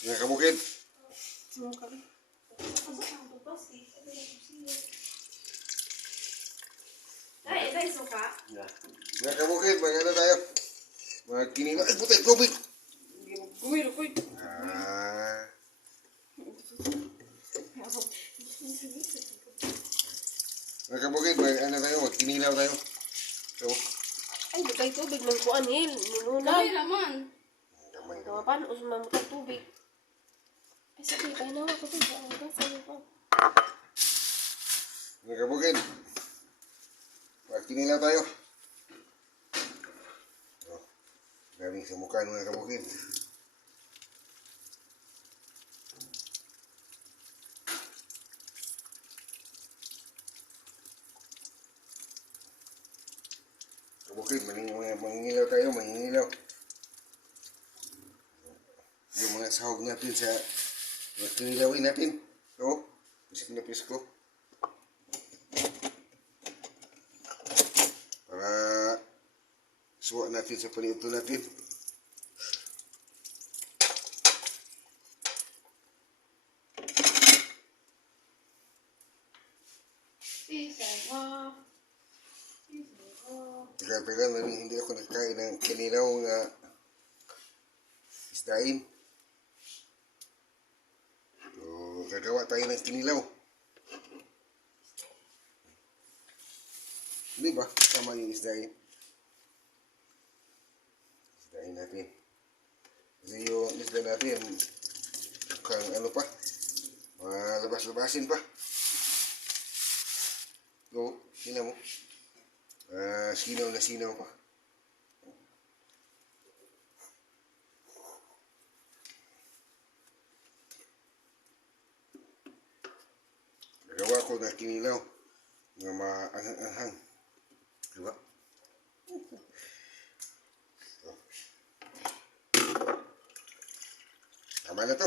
Mga kabukid. Mga kabukid, mag-ano tayo? Mag-kinila. Ay, putay, tubig! Ah. Mga kabukid, mag-ano tayo? Mag-kinilaw tayo. So, ay, butay tubig ng kuanil. Ninunan. Dali naman. gamay naman. Kawapan, usman mo tubig. Ay, sabi, kaya nawa ko tubig. Ang gasa niyo pa. Mga kabukid, mag-kinilaw tayo. Oh, daming sa mukha mga kabukid. Kabukid, mangingilaw tayo, mangingilaw. Yung mga sahog natin sa mga kinilawin natin. So, pisik na pisko. Para suwa natin sa paniuto natin. Tagal-tagal na rin hindi ako nagkain ng kinilaw nga isdain. So, gagawa tayo ng kinilaw. Di ba? Tama yung isdain. Isdain natin. Kasi yung isda natin, mukhang ano pa, malabas-labasin pa. So, sina mo. Sinaw na sinaw pa. Nagawa ko na kinilaw nga maanghang-anghang. Diba? So. Tama na to.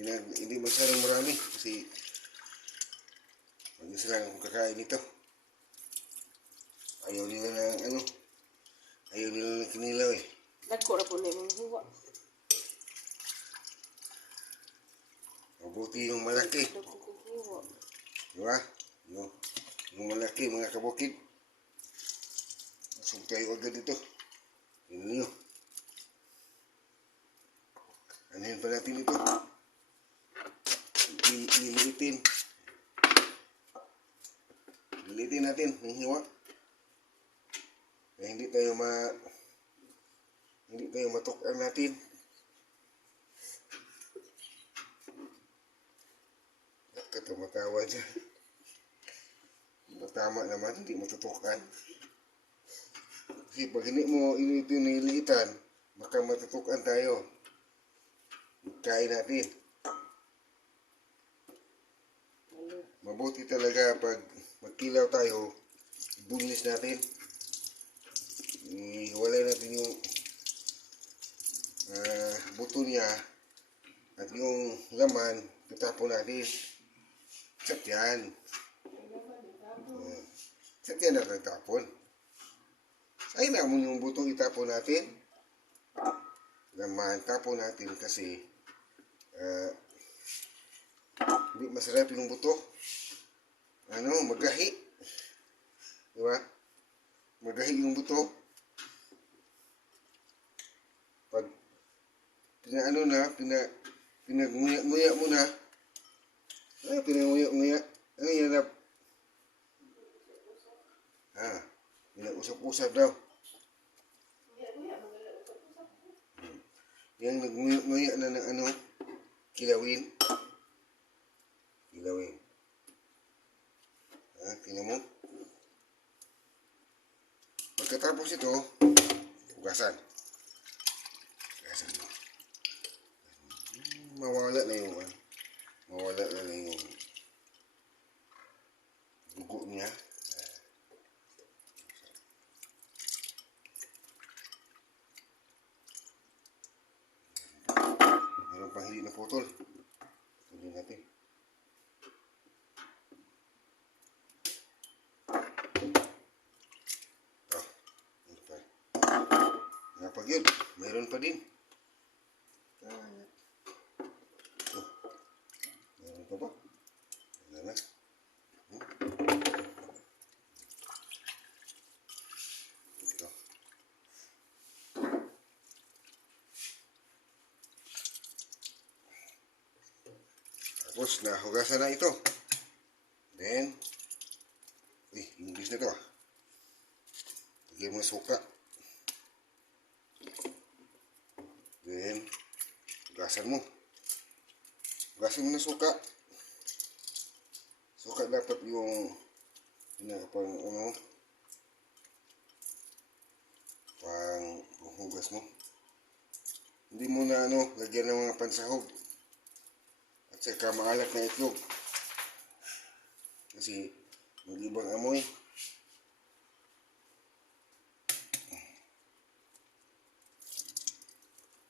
Hindi masyadong marami kasi mag-isa lang akong kakain nito. Ayaw nila ng ano. Ayaw nila ng kinilaw eh. Nagko na po na yung hiwa. Mabuti yung malaki. Hiwa. Diba? Yung malaki mga kabukid. Masog tayo agad ito. Yun nyo. Anahin pa natin ito. Lilitin. Lilitin natin. Yung hiwa. Na hindi tayo matukan natin. Tumatawa dyan. Tama naman, hindi matutukan. Kasi pag hindi mo ito nililitan, baka matutukan tayo. Kain natin. Mabuti talaga pag magkilaw tayo, ibulis natin. Iwalay natin yung buto niya at yung laman, tutapon natin. Sat yan. Sat yan na nagtapon. Ay na mo yung butong itapon natin. Laman, tapon natin kasi hindi masarap yung buto. Magahi. Diba? Magahi yung buto. Pag pinag-nguya mo na, pinag-nguya. Ano yan na? Pinag-usap-usap daw. Yan, nag-nguya na ng kilawin. Kilawin. Tingnan mo. Pagkatapos ito, hugasan. Hugasan mo. Mawala na yung dugo niya. Meron pang hindi na putol. Putulin natin. Pag yun, mayroon pa din. Tapos nahugasan na ito. Then, English na ito ah. Lagyan mo ng suka. Then, hugasan mo. Hugasan mo ng suka. Suka dapat yung pang hugas mo. Hindi mo na lagyan ng mga pansahog. At saka maalat na itlog. Kasi mag-ibang amoy.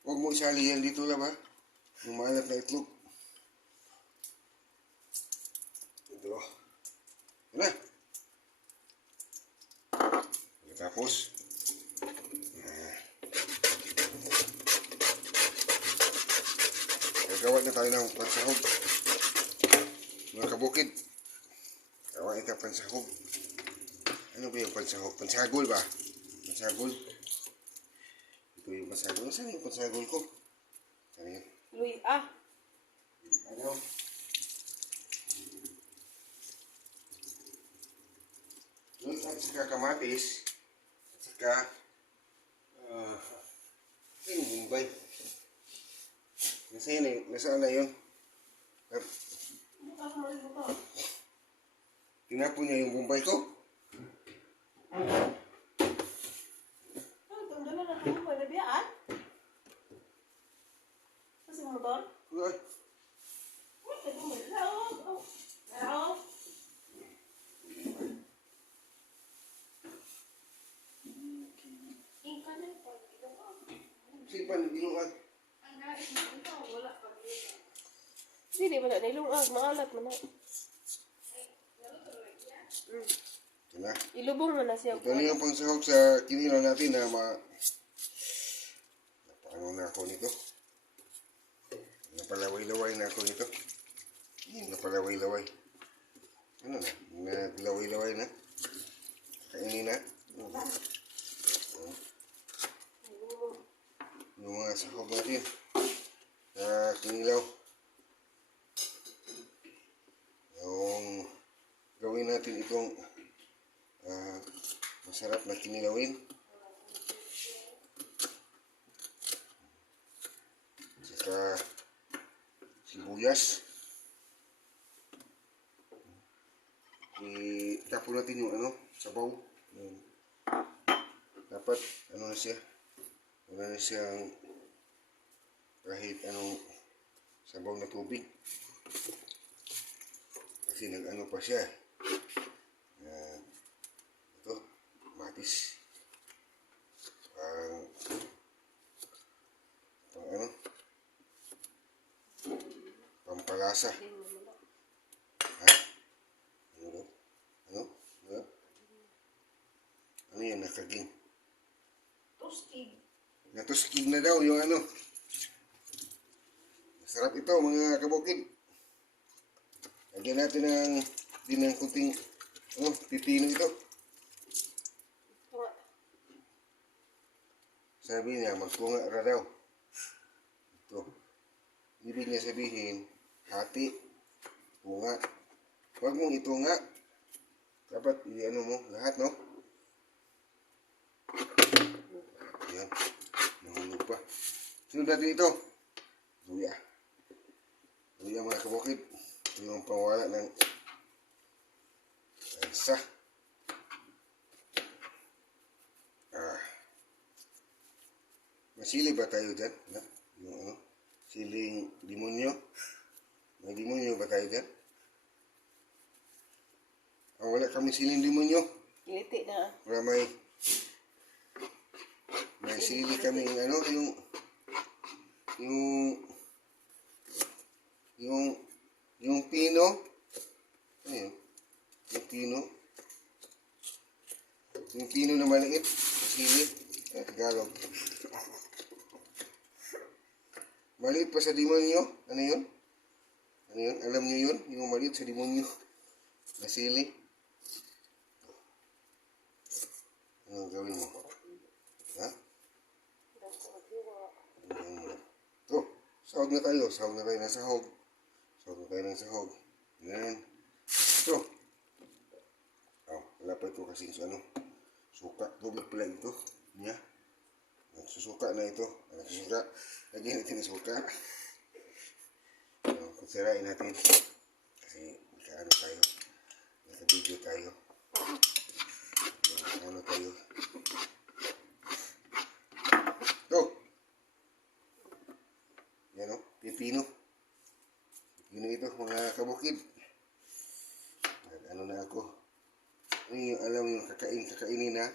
Huwag mo isali yan dito lang ha. Yung maalat na itlog. Ito. Ito na. Tapos, gagawa na tayo ng pansahog. Mga kabukid. Gawa ito pansahog. Ano ba yung pansahog? Pansagol ba? Pansagol. Ito yung pansagol. Saan yung pansagol ko? Saan yun? Luy, ah. Ano? Luy at saka kamatis. At saka yung Bombay. Nasaan na yun? Tinapon niya yung Bombay ko. Ay, sipan, binuag. Hindi ba na nilungag, maalat mo na. Ito na. Ilubong mo na siya. Ito na yung pangsahog sa kinilaw natin na napaano na ako nito. Napalaway-laway na ako nito. Napalaway-laway. Ano na? Naglaway-laway na. Kainin na. Yung mga sahog natin na kinilaw. Yung gawin natin itong masarap na kinilawin. Saka sibuyas. Itapon natin yung sabaw. Dapat na siya. Wala na siyang kahit anong sabaw na tubig. Kasi nag-ano pa siya. Ito, matis. Pampalasa. Ha? Ano? Ano yan, nakaging? Toastig. Natuskig na daw yung Masarap ito mga kabukid. Lagyan natin ng kunting pipino ito. Sabi niya, magtunga ra daw. Ito. Ibig niya sabihin, hati, tunga. Huwag mong itunga. Dapat mo lahat, no? Ayan. Nahulog pa. Sunod natin ito. Luya. Luya mga kabukid. Ito yung pangwala ng lansa. Masili ba tayo dyan? Yung siling demonyo. May demonyo ba tayo dyan? Wala kami siling demonyo. Kiliti na. Para may sili kami yung pino. Ayun. Yung pino. Yung pino na maliit. Sili. Tagalog. Maliit pa sa demonyo. Ano yun? Alam nyo yun? Yung maliit sa demonyo. Na sili. Ano gawin mo? Ha? Ito. Sahog na tayo. Sahog na tayo na sahog. Sahog na tayo ng sahog. Yan. Ito. Oh, wala pa ito kasi ano. Suka. Tubig pala ito. Yan. Nagsusuka na ito. Nagsusuka. Lagyan natin ng suka. So, kutsarain natin. Kasi nakaano tayo. Naka-video tayo. Ano tayo. Go! Yan o. Pipino. Pipino ito mga kabukid. Ano na ako. Ano yung alam yung kakainin na.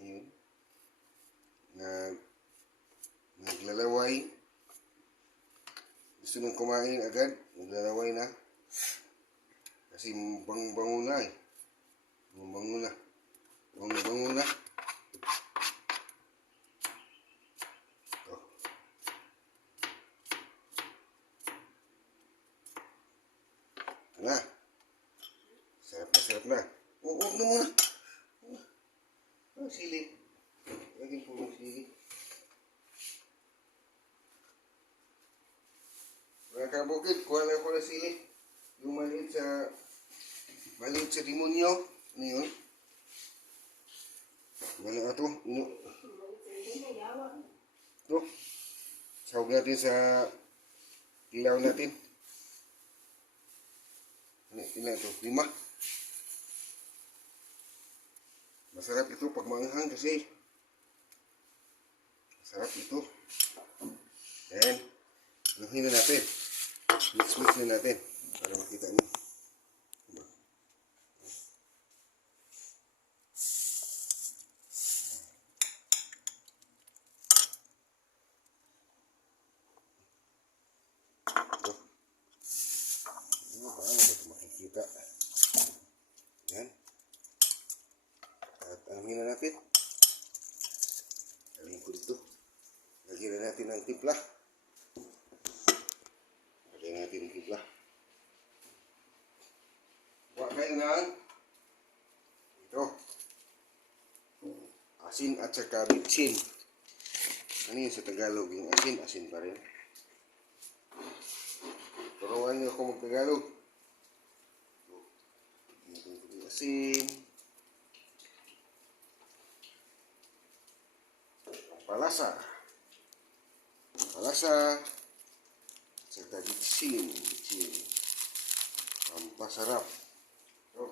Ayun. Naglalaway. Gusto nang kumain agad. Naglalaway na. Kasi bango na eh. Bango na. Bango na. Ito. Na. Sarap na. Huwag na muna. Sili. Lagyan po ng sili. Mga kabukid, kuha na ako ng sili. Yung maliit sa demonyo. Ano yun? Wala ito. Ito. Sahog natin sa ilaw natin. Ano, ilan ito? 5. Masarap ito pag maanghang kasi. Masarap ito. Ayan. Luhin na natin. Mix na natin. Para makita nyo. Paano ba ito makikita? Ayan. At anuhin na natin. Lagyan ko dito. Lagyan na natin ng timpla. Lagyan natin ng timpla. Huwag kayo ng ito. Asin at saka bitsin. Ano yun sa Tagalog? Yung asin, asin pa rin. Turuan niyo ako mag-Tagalog. Asin. Palasa. Palasa. Saka bitsin. Pampasarap. Ito.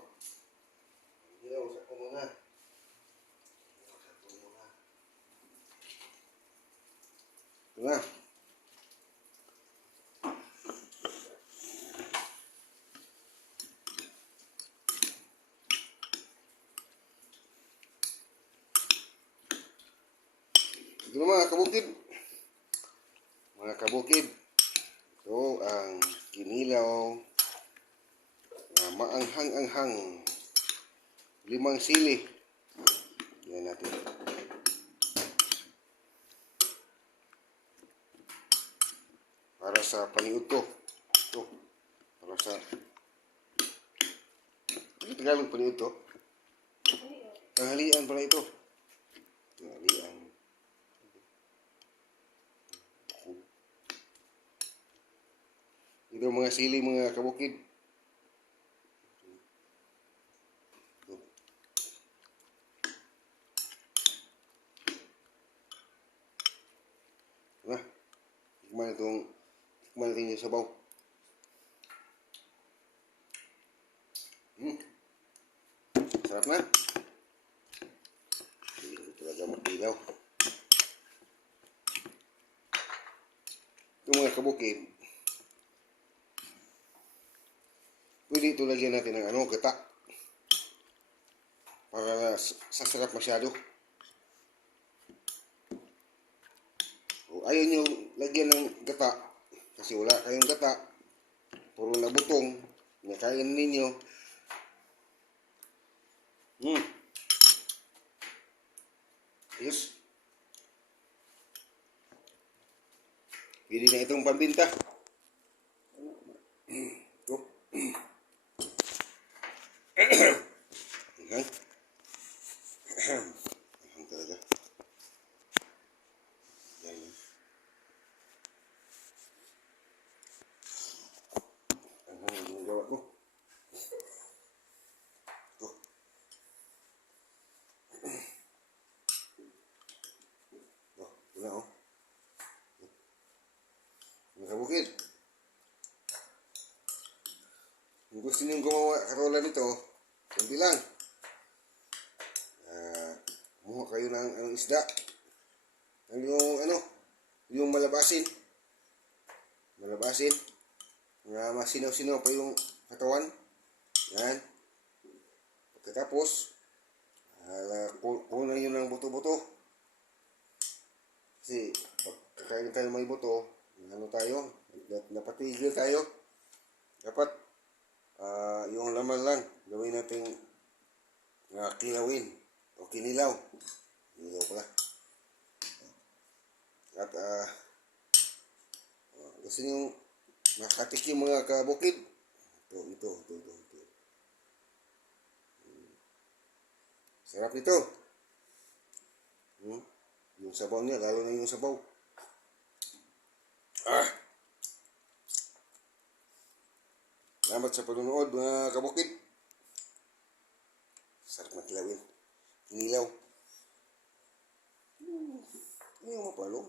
Usap ko muna. Ito na. Ito na mga kabukid. Mga kabukid. Ito ang kinilaw na maanghang-anghang 5 sili. Yan natin. Para sa paniud ko. Ito. Para sa... Ano Tagalog paniud to? Tanghalian pala ito. Tanghalian. Ito mga sili mga kabukid. Nah, tikman natin yung sabaw. Sarap na. Hindi ko talaga makilaw. Ito mga kabukid. Pwede ito lagyan natin ng gata. Para sasarap masyado. O ayaw nyo lagyan ng gata. Kasi wala kayong gata. Puro na butong. Nakain ninyo. Yes. Pwede na itong pambinta. Ito. Ayan. Ayan talaga. Ayan. kabukid. Kung gusto niyong gumawa katulad nito, kunti lang. Kumuha kayo ng isda. Yung malabasin. Malabasin. Nga masinaw-sinaw pa yung katawan. Yan. Pagkatapos, kunan nyo ng buto-buto. Kasi, pagkakain tayo may buto, tayo, napatigil tayo. Dapat, yung laman lang, gawin natin kilawin o kinilaw. Kinilaw pala. At, gusto nyo makatikim mga kabukid. Ito. Sarap nito. Yung sabaw niya, lalo na yung sabaw. Salamat sa panonood mga kabukid. Sarap na kilawin. Kinilaw. Yung mapalong.